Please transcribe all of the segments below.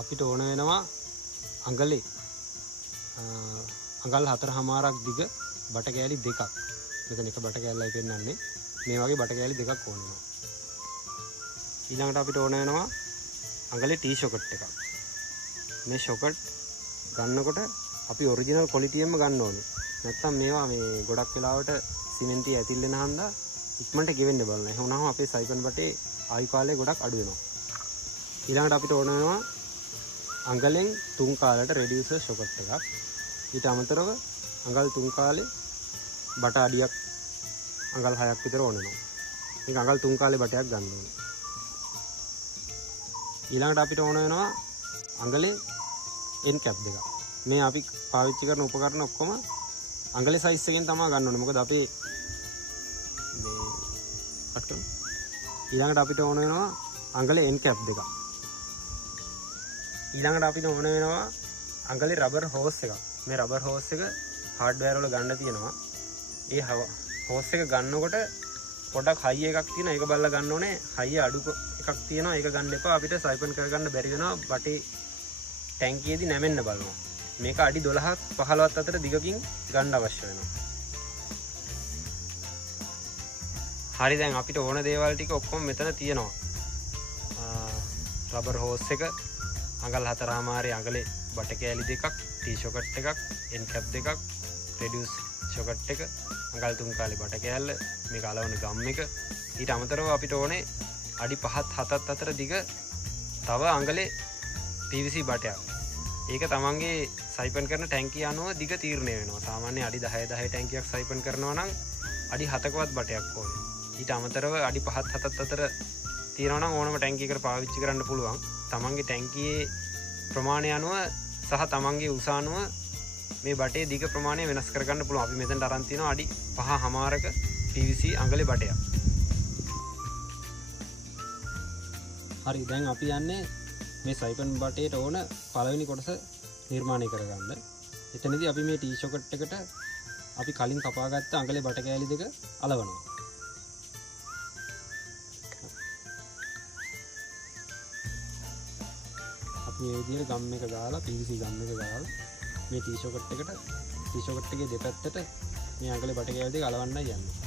අපිට ඕන වෙනවා අඟලේ අඟල් 4.5ක් දිග බට කෑලි දෙකක්. මෙතන එක බට කෑල්ලයි පෙන්නන්නේ. මේ වගේ බට කෑලි දෙකක් ඕන වෙනවා. ඊළඟට අපිට ඕන වෙනවා අඟලේ ටී ෂොකට් එකක්. මේ ෂොකට් ගන්නකොට අපි ඔරිජිනල් ක්වොලිටියෙන්ම ගන්න ඕනේ. නැත්තම් මේවා මේ ගොඩක් වෙලාවට සිමෙන්ති ඇතිල් වෙන හන්දා ඉක්මනට ගෙවෙන්න බලන. එහෙම වුණාම අපේ සයිපන් බටේ ආයු කාලය ගොඩක් අඩු වෙනවා. ඊළඟට අපිට ඕන වෙනවා අඟලෙන් 3 කාලයට රෙඩියුසර් ෂොකට් එකක්. ඊට අමතරව අඟල් 3 කාලේ බට අඩියක් අඟල් 6ක් විතර ඕන වෙනවා. මේක අඟල් 3 කාලේ බටයක් ගන්න ඕනේ. ඊළඟට අපිට ඕන වෙනවා අඟලේ එන් කැප් දෙකක්. මේ අපි පාවිච්චි කරන උපකරණ ඔක්කොම අඟලේ සයිස් එකෙන් තමයි ගන්න ඕනේ. මොකද අපේ මේ කට් කරමු. ඊළඟට අපිට ඕන වෙනවා අඟලේ එන් කැප් දෙකක්. ඊළඟට අපිට ඕන වෙනවා අඟලේ රබර් හෝස් එකක්. මේ රබර් හෝස් එක හાર્ඩ්වෙයාර් වල ගන්න තියෙනවා. ඒ හෝස් එක ගන්නකොට පොඩක් හයි එකක් තියෙනවා. ඒක බලලා ගන්න ඕනේ. හයි අඩු එකක් තියෙනවා. ඒක ගන්න එපා. අපිට සයිපන් කරගන්න බැරි වෙනවා. බටේ ටැංකියේදී නැමෙන්න බලනවා. මේක අඩි 12ක් 15ක් අතර දිගකින් ගන්න අවශ්‍ය වෙනවා. හරි දැන් අපිට ඕන දේවල් ටික ඔක්කොම මෙතන තියෙනවා. රබර් හෝස් එක, අඟල් 4.5 අඟලේ බට කෑලි දෙකක්, ටී ෂොකට් එකක්, එන් කැප් දෙකක්, රෙඩියුස් ෂොකට් එක, අඟල් 3 කාලේ බට කෑල්ල, මේක අලවන ගම් එක. ඊට අමතරව අපිට ඕනේ අඩි 5ත් 7ත් අතර දිග තව අඟලේ PVC බටයක්. ඒක තමන්ගේ සයිපන් කරන ටැංකිය අනුව දිග තීරණය වෙනවා. සාමාන්‍ය අඩි 10 ටැංකියක් සයිපන් කරනවා නම් අඩි 7කවත් බටයක් ඕනේ. ඊට අමතරව අඩි 5ත් 7ත් අතර තියෙනවා නම් ඕනම ටැංකියකට පාවිච්චි කරන්න පුළුවන්. තමන්ගේ ටැංකියේ ප්‍රමාණය අනුව සහ තමන්ගේ උස අනුව මේ බටේ දිග ප්‍රමාණය වෙනස් කරගන්න පුළුවන්. අපි මෙතනට අරන් තියෙනවා අඩි 5.5ක PVC අඟලේ බටයක්. හරි දැන් අපි යන්නේ මේ සයිපන් බටේට ඕන පළවෙනි කොටස නිර්මාණය කරගන්න. එතනදී අපි මේ ටී ෂොකට් එකට අපි කලින් කපාගත්ත අඟලේ බට කෑලි දෙක අලවනවා. අපි මේ විදිහට ගම් එක දාලා PVC ගම් එක දාලා මේ ටී ෂොකට් එකේ දෙපැත්තට මේ අඟලේ බට කෑලි දෙක අලවන්නයි යන්නේ.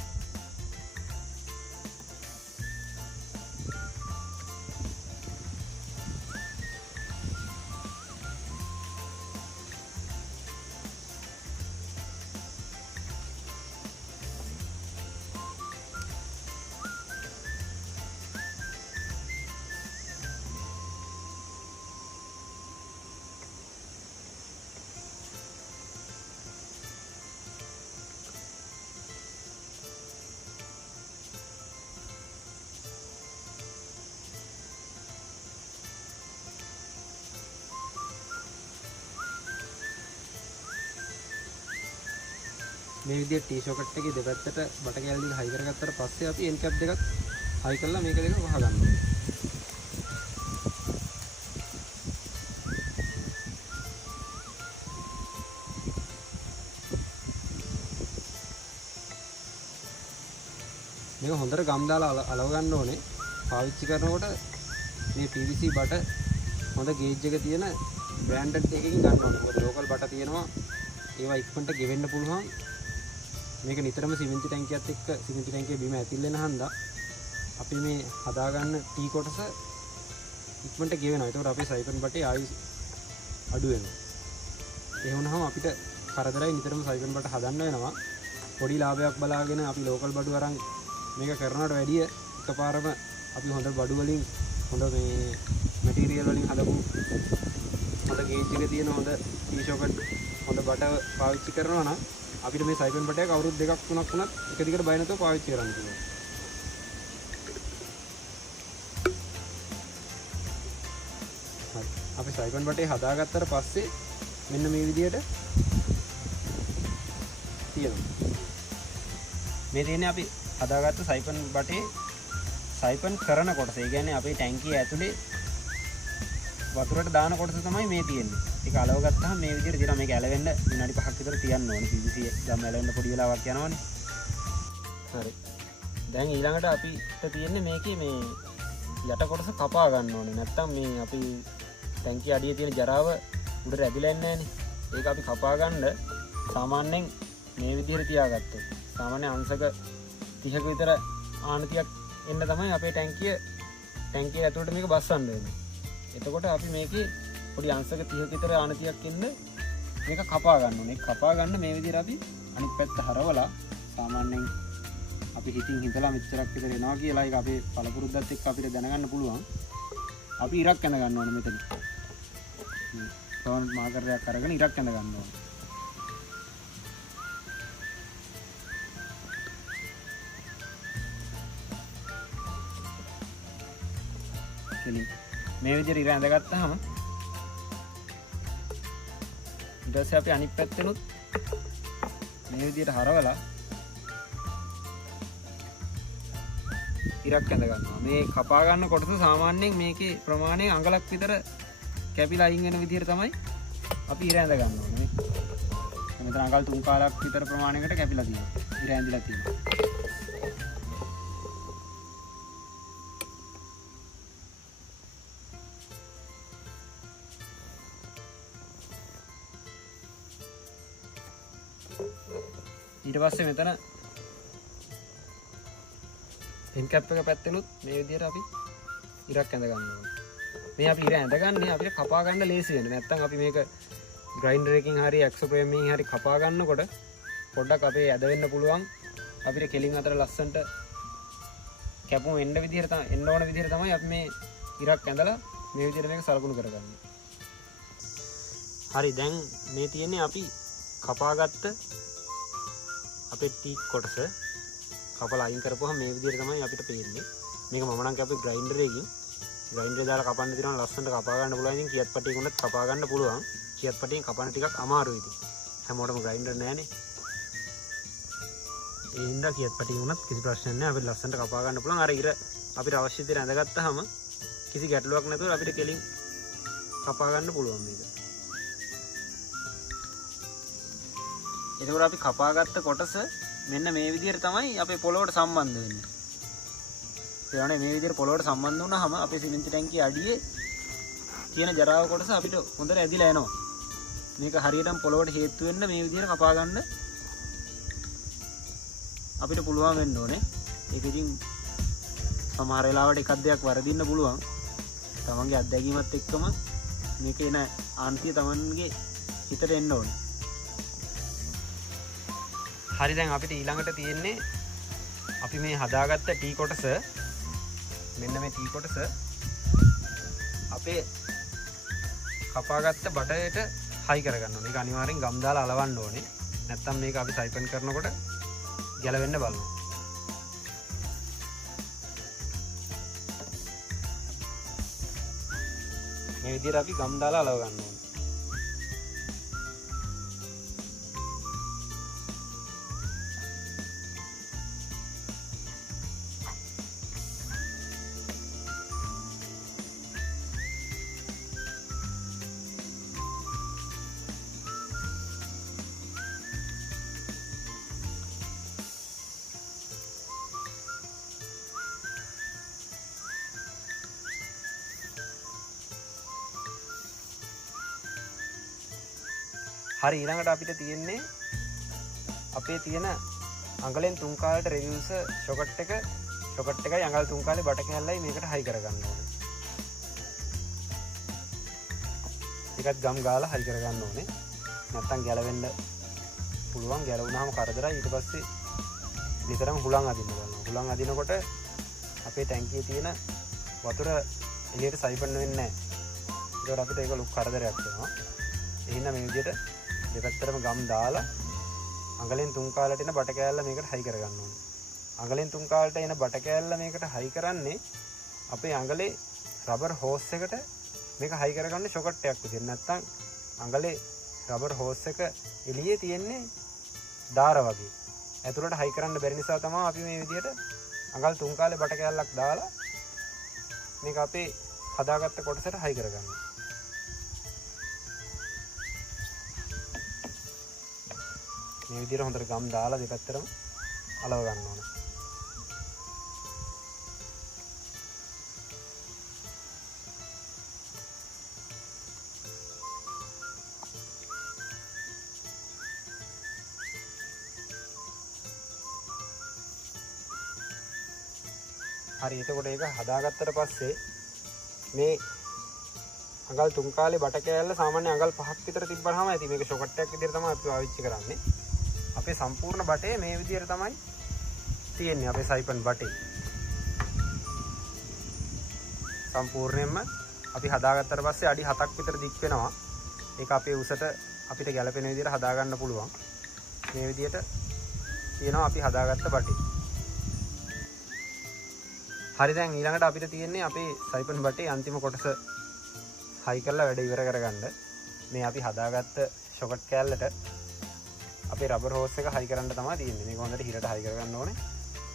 මේ විදිහට ටී ෂොකට් එකේ දෙපැත්තට බට කෑලි දෙක හයි කරගත්තට පස්සේ අපි එන් කැප් දෙකත් හයි කරලා මේක දෙක වහ ගන්න ඕනේ. මේක හොඳට ගම් දාලා අලව ගන්න ඕනේ. පාවිච්චි කරනකොට මේ PVC බට හොඳ ගේජ් එක තියෙන බ්‍රෑන්ඩඩ් එකකින් ගන්න ඕනේ. මොකද ලෝකල් බට තියෙනවා ඒවා ඉක්මනට ගෙවෙන්න පුළුවන්. මේක නිතරම සිමෙන්ති ටැංකියත් එක්ක සිමෙන්ති ටැංකිය බිම ඇතිල් වෙන හන්දා අපි මේ හදාගන්න ටී කොටස ඉක්මනට ගෙවෙනවා. ඒකට අපේ සයිපන් බටේ ආයු අඩු වෙනවා. ඒ වුණාම අපිට කරදරයි නිතරම සයිපන් බට හදන්න වෙනවා. පොඩි ලාභයක් බලාගෙන අපි ලෝකල් බඩු අරන් මේක කරනවට වැඩිය එකපාරම අපි හොඳ බඩු වලින් හොඳ මේ මැටීරියල් වලින් හදපු හොඳ ගේජ් එක තියෙන හොඳ ටී ෂොකට් හොඳ බට පාවිච්චි කරනවා නම් අපිට මේ සයිපන් බටයක් අවුරුදු 2ක් 3ක් වුණත් එක දිගට බය නැතුව පාවිච්චි කරන්න පුළුවන්. හරි. අපි සයිපන් බටේ හදාගත්තට පස්සේ මෙන්න මේ විදිහට තියෙනවා. මේ තියෙන්නේ අපි හදාගත්ත සයිපන් බටේ සයිපන් කරන කොටස. ඒ කියන්නේ අපේ ටැංකිය ඇතුලේ වතුරට දාන කොටස තමයි මේ තියෙන්නේ. ඒක අලව ගත්තාම මේ විදිහට දිනවා. මේක ඇලවෙන්න විනාඩි 5ක් විතර තියන්න ඕනේ. PVC ගම් ඇලවෙන්න පොඩි වෙලාවක් යනවනේ. හරි. දැන් ඊළඟට අපිට තියෙන්නේ මේකේ මේ යට කොටස කපා ගන්න ඕනේ. නැත්තම් මේ අපි ටැංකිය අඩියේ තියෙන ජරාව උඩට ඇදිලා එන්නේ නැහනේ. ඒක අපි කපා ගන්න සාමාන්‍යයෙන් මේ විදිහට තියාගත්තොත් සාමාන්‍ය අංශක 30ක විතර ආනතියක් එන්න තමයි අපේ ටැංකිය ඇතුළට මේක බස්සන්න වෙන්නේ. එතකොට අපි මේකේ පොඩි අංශක 30ක විතර ආනතියක් එන්න මේක කපා ගන්න ඕනේ. කපා ගන්න මේ විදිහට අපි අනිත් පැත්ත හරවලා සාමාන්‍යයෙන් අපි හිතලා මෙච්චරක් විතර එනවා කියලා ඒක අපේ පළපුරුද්දත් එක්ක අපිට දැනගන්න පුළුවන්. අපි ඉරක් ඇඳ ගන්න ඕනේ මෙතන. ටෝන් මාකරයක් අරගෙන ඉරක් ඇඳ ගන්න ඕනේ. මේ විදිහට ඉර ඇඳගත්තාම ඊට පස්සේ අපි අනිත් පැත්තෙනුත් මේ විදිහට හරවලා ඉරක් ඇඳ ගන්නවා. මේ කපා ගන්න කොටස සාමාන්‍යයෙන් මේකේ ප්‍රමාණය අඟලක් විතර කැපිලා අයින් වෙන විදිහට තමයි අපි ඉර ඇඳ ගන්න ඕනේ. මෙතන අඟල් 3 කාලක් විතර ප්‍රමාණයකට කැපිලා තියෙනවා. ඉර ඇඳිලා තියෙනවා. ඊට පස්සේ මෙතන එන් කැප් එක පැත්තෙනුත් මේ විදිහට අපි ඉරක් ඇඳ ගන්න ඕනේ. මේ අපි ඉර ඇඳගන්නේ අපිට කපා ගන්න ලේසි වෙන. නැත්තම් අපි මේක ග්‍රයින්ඩර් එකකින් හරි ඇක්සෝ ප්‍රේමකින් හරි කපා ගන්නකොට පොඩ්ඩක් අපේ ඇද වෙන්න පුළුවන්. අපිට කෙලින් අතර ලස්සනට කැපුම එන්න ඕන විදිහට තමයි අපි මේ ඉරක් ඇඳලා මේ විදිහට මේක සලකුණු කරගන්නේ. හරි දැන් මේ තියෙන්නේ අපි කපාගත්ත අපේ ටීක් කොටස කපලා අයින් කරපුවහම මේ විදිහට තමයි අපිට පේන්නේ. මේක මම නම් කැපුවේ ග්‍රයින්ඩර් එකකින්. ග්‍රයින්ඩර් එක දාලා කපන්න තියෙනවා ලස්සනට කපා ගන්න පුළුවන්. ඉතින් කියත් පටියකින් උනත් කපා ගන්න පුළුවන්. කියත් පටියෙන් කපන්න ටිකක් අමාරුයි ඉතින්. හැමෝටම ග්‍රයින්ඩර් නැහැනේ. ඒ හින්දා කියත් පටියෙන් උනත් කිසි ප්‍රශ්නයක් නැහැ. අපිට ලස්සනට කපා ගන්න පුළුවන්. අර ඉර අපිට අවශ්‍ය විදිහට ඇඳගත්තාම කිසි ගැටලුවක් නැතුව අපිට කෙලින් කපා ගන්න පුළුවන් මේක. එතකොට අපි කපාගත්ත කොටස මෙන්න මේ විදිහට තමයි අපේ පොළොවට සම්බන්ධ වෙන්නේ. ඒ වගේ මේ විදිහට පොළොවට සම්බන්ධ වුණාම අපේ සිමෙන්ති ටැංකිය අඩියේ තියෙන ජරාව කොටස අපිට හොඳට ඇදිලා එනවා. මේක හරියටම පොළොවට හේතු වෙන්න මේ විදිහට කපා ගන්න අපිට පුළුවන් වෙන්න ඕනේ. ඒක ඉතින් සමහර වෙලාවට එකක් දෙයක් වරදින්න පුළුවන්. තමන්ගේ අත්දැකීමත් එක්කම මේක එන ආන්තිය තමන්ගේ හිතට එන්න ඕනේ. හරි දැන් අපිට ඊළඟට තියෙන්නේ අපි මේ හදාගත්ත ටී කොටස මෙන්න මේ ටී කොටස අපේ කපාගත්ත බටයට හයි කරගන්න ඕනේ. ඒක අනිවාර්යෙන් ගම් දාලා අලවන්න ඕනේ. නැත්නම් මේක අපි සයිපන් කරනකොට ගැලවෙන්න බලනවා. මේ විදිහට අපි ගම් දාලා අලව ගන්න ඕනේ. හරි ඊළඟට අපිට තියෙන්නේ අපේ තියෙන අඟලෙන් 3 කාලට රිවියුස් ෂොකට් එකයි අඟල් 3 කාලේ බට කැල්ලයි මේකට හයි කරගන්න ඕනේ. ඒකත් ගම් ගාලා හයි කරගන්න ඕනේ. නැත්තම් ගැලවෙන්න පුළුවන්. ගැලවුණාම කරදරයි. ඊට පස්සේ නිතරම හුලං අදින්න ගන්නවා. හුලං අදිනකොට අපේ ටැංකියේ තියෙන වතුර එළියට සයිපන් වෙන්නේ නැහැ. ඒකට අපිට ඒක ලොකු කරදරයක් වෙනවා. එහෙනම් මේ විදිහට දෙපැත්තටම ගම් දාලා අඟලෙන් 3 කාලට එන බට කෑල්ල මේකට හයි කරගන්න ඕනේ. අඟලෙන් 3 කාලට එන බට කෑල්ල මේකට හයි කරන්නේ අපේ අඟලේ රබර් හෝස් එකට මේක හයි කරගන්න ෂොකට් එකක් විදිහට. නැත්නම් අඟලේ රබර් හෝස් එක එළියේ තියෙන්නේ දාර වගේ. ඇතුළට හයි කරන්න බැරි නිසා තමයි අපි මේ විදිහට අඟල් 3 කාලේ බට කෑල්ලක් දාලා මේක අපේ හදාගත්ත කොටසට හයි කරගන්නේ. මේ විදිහට හොඳට ගම් දාලා දෙපැත්තටම අලව ගන්න ඕනේ. හරි එතකොට ඒක හදාගත්තට පස්සේ මේ අඟල් 3 කාලේ බට කෑල්ල සාමාන්‍ය අඟල් 5ක් විතර තිබ්බනහම ඇති මේක ෂොකට් එකක් විදිහට තමයි අපි පාවිච්චි කරන්නේ. අපේ සම්පූර්ණ බටේ මේ විදිහට තමයි තියෙන්නේ අපේ සයිපන් බටේ. සම්පූර්ණයෙන්ම අපි හදාගත්තට පස්සේ අඩි 7ක් විතර දික් වෙනවා. ඒක අපේ උසට අපිට ගැලපෙන විදිහට හදාගන්න පුළුවන්. මේ විදිහට තියෙනවා අපි හදාගත්ත බටේ. හරි දැන් ඊළඟට අපිට තියෙන්නේ අපේ සයිපන් බටේ අන්තිම කොටස හයි කරලා වැඩ ඉවර කරගන්න. මේ අපි හදාගත්ත ෂොකට් කෑල්ලට අපේ රබර් හෝස් එක හයි කරන්න තමයි තියෙන්නේ. මේක හොඳට හිරට හයි කරගන්න ඕනේ.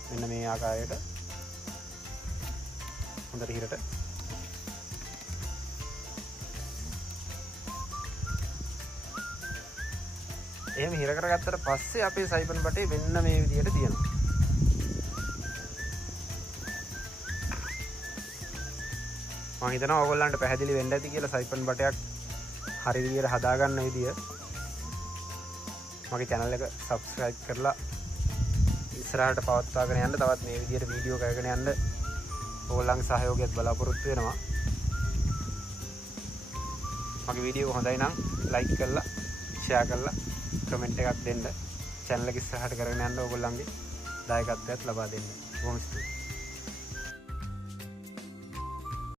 මෙන්න මේ ආකාරයට හොඳට හිරට එහෙම හිර කරගත්තට පස්සේ අපේ සයිපන් බටේ වෙන්න මේ විදිහට තියෙනවා. මම හිතනවා ඔයගොල්ලන්ට පැහැදිලි වෙන්න ඇති කියලා සයිපන් බටයක් හරි විදිහට හදාගන්න විදිය. මගේ channel එක subscribe කරලා ඉස්සරහට පවත්වාගෙන යන්න තවත් මේ විදිහට වීඩියෝ කරගෙන යන්න ඕගොල්ලන්ගේ සහයෝගයත් බලාපොරොත්තු වෙනවා. මගේ වීඩියෝ හොඳයි නම් like කරලා share කරලා comment එකක් දෙන්න. channel එක ඉස්සරහට කරගෙන යන්න ඕගොල්ලන්ගේ දායකත්වයක් ලබා දෙන්න. බොහොම ස්තුතියි.